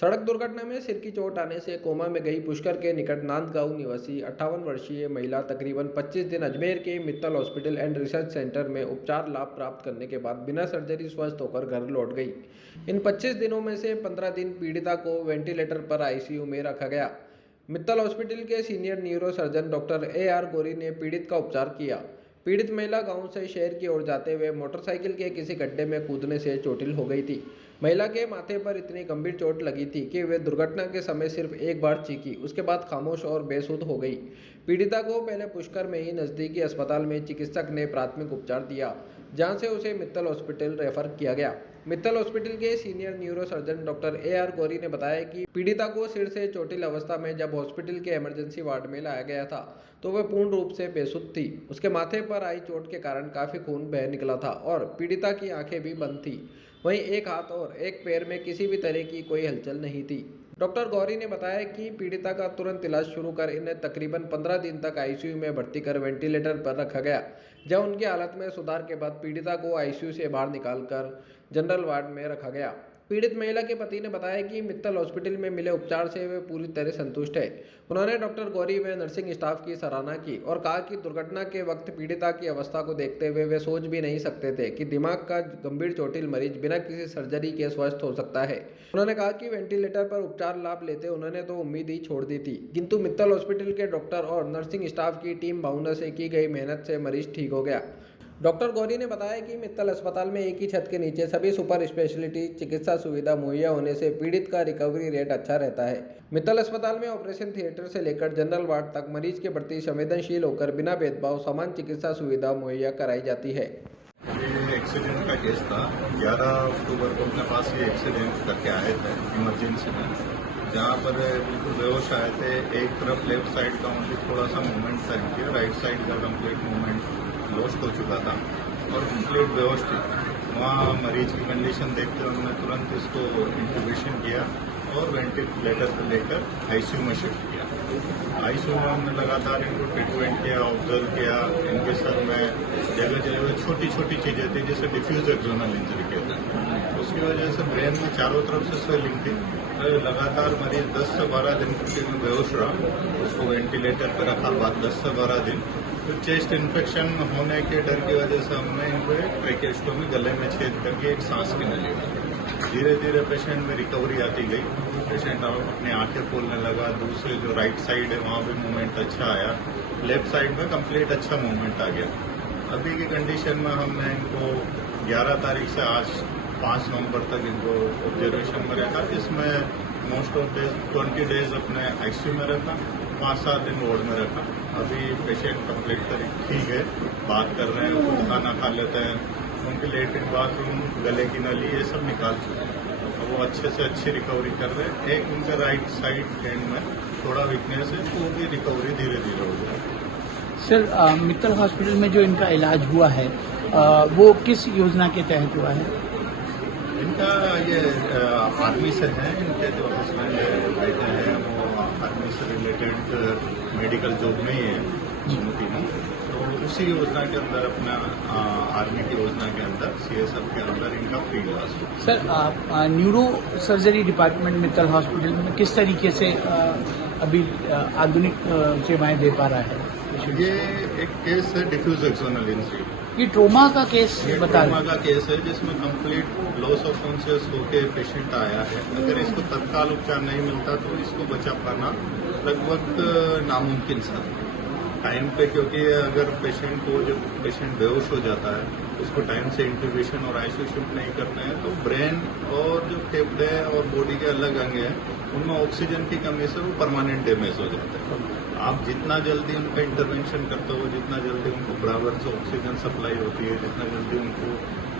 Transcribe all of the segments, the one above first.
सड़क दुर्घटना में सिर की चोट आने से कोमा में गई पुष्कर के निकट नांदगांव निवासी 58 वर्षीय महिला तकरीबन 25 दिन अजमेर के Mittal hospital and research centre में उपचार लाभ प्राप्त करने के बाद बिना सर्जरी स्वस्थ होकर घर लौट गई। इन 25 दिनों में से 15 दिन पीड़िता को वेंटिलेटर पर आईसीयू में रखा गया। मित्तल हॉस्पिटल के senior neuro surgeon doctor AR Gauri ने पीड़ित का उपचार किया। पीड़ित महिला गांव से शहर की ओर जाते हुए मोटरसाइकिल के किसी गड्ढे में कूदने से चोटिल हो गई थी। महिला के माथे पर इतनी गंभीर चोट लगी थी कि वे दुर्घटना के समय सिर्फ एक बार चीखी, उसके बाद खामोश और बेसुध हो गई। पीड़िता को पहले पुष्कर में ही नजदीकी अस्पताल में चिकित्सक ने प्राथमिक उपचार दिया, जहां से उसे मित्तल हॉस्पिटल रेफर किया गया। मित्तल हॉस्पिटल के senior neuro surgeon doctor AR Gauri ने बताया कि पीड़िता को सिर से चोटिल अवस्था में जब हॉस्पिटल के इमरजेंसी वार्ड में लाया गया था तो वह पूर्ण रूप से बेसुध थी। उसके माथे पर आई चोट के कारण काफी खून बह निकला था और पीड़िता की आंखें भी बंद थी। वहीं एक हाथ और एक पैर में किसी भी तरह की कोई हलचल नहीं थी। डॉक्टर गौरी ने बताया कि पीड़िता का तुरंत इलाज शुरू कर इन्हें तकरीबन 15 दिन तक आईसीयू में भर्ती कर वेंटिलेटर पर रखा गया। जब उनकी हालत में सुधार के बाद पीड़िता को आईसीयू से बाहर निकालकर जनरल वार्ड में रखा गया। पीड़ित महिला के पति ने बताया कि मित्तल हॉस्पिटल में मिले उपचार से वे पूरी तरह संतुष्ट है। उन्होंने डॉक्टर गौरी व नर्सिंग स्टाफ की सराहना की और कहा कि दुर्घटना के वक्त पीड़िता की अवस्था को देखते हुए वे सोच भी नहीं सकते थे कि दिमाग का गंभीर चोटिल मरीज बिना किसी सर्जरी के स्वस्थ हो सकता है। उन्होंने कहा कि वेंटिलेटर पर उपचार लाभ लेते उन्होंने तो उम्मीद ही छोड़ दी थी, किंतु मित्तल हॉस्पिटल के डॉक्टर और नर्सिंग स्टाफ की टीम भावना से की गई मेहनत से मरीज ठीक हो गया। डॉक्टर गौरी ने बताया कि मित्तल अस्पताल में एक ही छत के नीचे सभी सुपर स्पेशलिटी चिकित्सा सुविधा मुहैया होने से पीड़ित का रिकवरी रेट अच्छा रहता है। मित्तल अस्पताल में ऑपरेशन थिएटर से लेकर जनरल वार्ड तक मरीज के प्रति संवेदनशील होकर बिना भेदभाव समान चिकित्सा सुविधा मुहैया कराई जाती है। ये एक्सीडेंट का केस था। 11 अक्टूबर को अपने पास ये एक्सीडेंट करके आए थे इमरजेंसी में, जहाँ पर बिल्कुल बेहोश आए थे। एक तरफ लेफ्ट साइड का ओनली थोड़ा सा मूवमेंट था इनकी, राइट साइड का कंप्लीट मूवमेंट लॉस्ट हो चुका था और कंप्लीट बेहोश थी। वहाँ मरीज की कंडीशन देखते हुए हमने तुरंत इसको इंट्यूबेशन किया और वेंटिलेटर पर लेकर आईसीयू में शिफ्ट किया। आईसीयू में हमने लगातार इनको ट्रीटमेंट किया, ऑब्जर्व किया। इनके सर में जगह जगह छोटी छोटी चीजें थी जिसे डिफ्यूज एक्सोनल इंजरी कहते हैं। उसकी वजह से ब्रेन में चारों तरफ से स्वेलिंग थी। लगातार मरीज 10 से 12 दिन कंटिन्यू बेहोश रहा। उसको वेंटिलेटर पर रखा बाद 10 से 12 दिन। तो चेस्ट इन्फेक्शन होने के डर की वजह से हमने इनको एक ट्रैकेस्टोमी गले में छेद करके एक सांस की नली दी। धीरे धीरे पेशेंट में रिकवरी आती गई। पेशेंट अपनी आंखें खोलने लगा। दूसरे जो राइट साइड है वहाँ भी मूवमेंट अच्छा आया। लेफ्ट साइड में कंप्लीट अच्छा मूवमेंट आ गया। अभी की कंडीशन में हमने इनको 11 तारीख से आज 5 नवंबर तक इनको ऑब्जर्वेशन में रखा, जिसमें मोस्ट ऑफ डेज 20 डेज अपने आईसीयू में रखा, 5-7 दिन वार्ड में रखा। अभी पेशेंट कंप्लीट ठीक है, बात कर रहे हैं, खुद खाना खा लेते हैं, उनके लेटरिन बाथरूम गले की नली ये सब निकाल चुके हैं। वो अच्छे से अच्छी रिकवरी कर रहे हैं। एक उनका राइट साइड हैंड में थोड़ा वीकनेस है, तो वो भी रिकवरी धीरे धीरे हो जाए। सर, मित्तल हॉस्पिटल में जो इनका इलाज हुआ है वो किस योजना के तहत हुआ है? इनका ये आर्मी से है। इनके जो हस्बैंड बेटे हैं वो आर्मी से रिलेटेड मेडिकल जॉब में ही है दोनों तीनों। तो उसी योजना के अंदर अपना आर्मी की योजना के अंदर CSF के अंदर इनका फ्री इलाज हुआ। Sir, neuro surgery department Mittal hospital में किस तरीके से अभी आधुनिक सेवाएं दे पा रहा है? ये एक केस है डिफ्यूज एक्सोनल इंजरी। ये ट्रोमा का केस बता रहे हैं। ट्रोमा का केस है जिसमें कंप्लीट लॉस ऑफ कॉन्शियस होके पेशेंट आया है। अगर इसको तत्काल उपचार नहीं मिलता तो इसको बचा पाना लगभग नामुमकिन सा टाइम पे, क्योंकि अगर पेशेंट को जब पेशेंट बेहोश हो जाता है उसको टाइम से इंट्यूबेशन और आईसीयू शिफ्ट नहीं करते हैं तो ब्रेन और जो फेफड़े और बॉडी के अलग अंग हैं उनमें ऑक्सीजन की कमी से वो परमानेंट डैमेज हो जाते हैं। आप जितना जल्दी उनका इंटरवेंशन करते हो, जितना जल्दी उनको बराबर से ऑक्सीजन सप्लाई होती है, जितना जल्दी उनको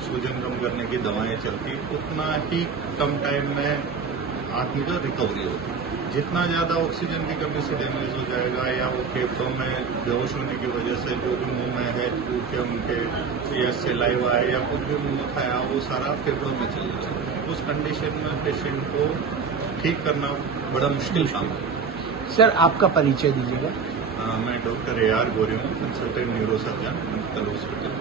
सूजन कम करने की दवाएं चलती, उतना ही कम टाइम में आदमी का रिकवरी होती है। जितना ज्यादा ऑक्सीजन की कमी से डैमेज हो जाएगा या वो फेफड़ों में बेहोश होने की वजह से जो भी मुंह में है थूक के उनके या सेलाइवा है या कुछ भी मुंह में खाया वो सारा फेफड़ों में चल जाएगा। उस कंडीशन में पेशेंट को ठीक करना बड़ा मुश्किल काम है। सर, आपका परिचय दीजिएगा। मैं डॉक्टर AR गौरी हूँ, consultant neuro surgeon Mittal hospital.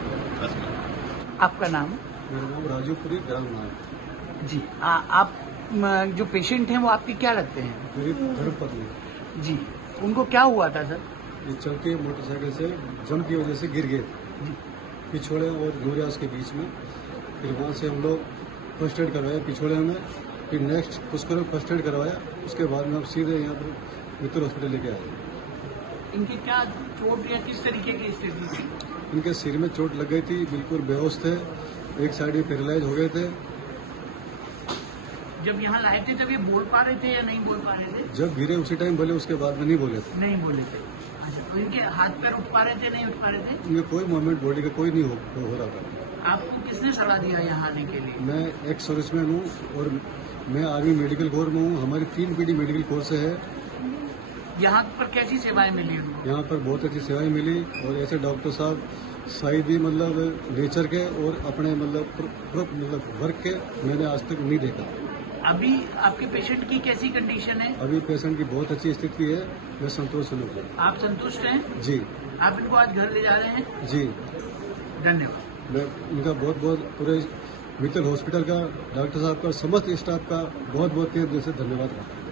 आपका नाम? मेरा नाम राजूपुरी ग्राम नायक जी। आप जो पेशेंट हैं वो आपके क्या लगते हैं? मेरी धर्मपत्नी जी, उनको क्या हुआ था सर? ये चल के मोटरसाइकिल से जंप की वजह से गिर गए पिछोड़े और यूरियास के बीच में। फिर वहाँ से हम लोग फर्स्ट एड करवाया पिछोड़े में, फिर नेक्स्ट पुष्कर में फर्स्ट एड करवाया। उसके बाद में हम सीधे यहाँ पर मित्तल हॉस्पिटल लेके आए। इनकी क्या चोट या किस तरीके की स्थिति थी? इनके सिर में चोट लग गई थी, बिल्कुल बेहोश थे, एक साइड ही पैरालाइज हो गए थे। जब यहाँ लाए थे तब ये बोल पा रहे थे या नहीं बोल पा रहे थे? जब गिरे उसी टाइम बोले, उसके बाद में नहीं बोले थे। नहीं बोले थे। अच्छा, तो इनके हाथ पैर उठ पा रहे थे, नहीं उठ पा रहे थे? इनका कोई मूवमेंट बॉडी का कोई नहीं हो रहा था। आपको किसने सलाह दिया यहाँ आने के लिए? मैं एक्स सर्विसमैन हूँ और मैं आर्मी मेडिकल कोर में हूँ। हमारी 3 पीढ़ी मेडिकल कोर से है। यहाँ पर कैसी सेवाएं मिली उनको? यहाँ पर बहुत अच्छी सेवाएं मिली और ऐसे डॉक्टर साहब शायद ही मतलब नेचर के और अपने मतलब वर्क के मैंने आज तक नहीं देखा। अभी आपके पेशेंट की कैसी कंडीशन है? अभी पेशेंट की बहुत अच्छी स्थिति है। मैं संतोषजनक हूँ। आप संतुष्ट हैं? जी आप इनको आज घर ले जा रहे हैं? जी, धन्यवाद। मैं इनका बहुत बहुत पूरे मित्तल हॉस्पिटल का, डॉक्टर साहब का, समस्त स्टाफ का बहुत बहुत दिल से धन्यवाद करता हूँ।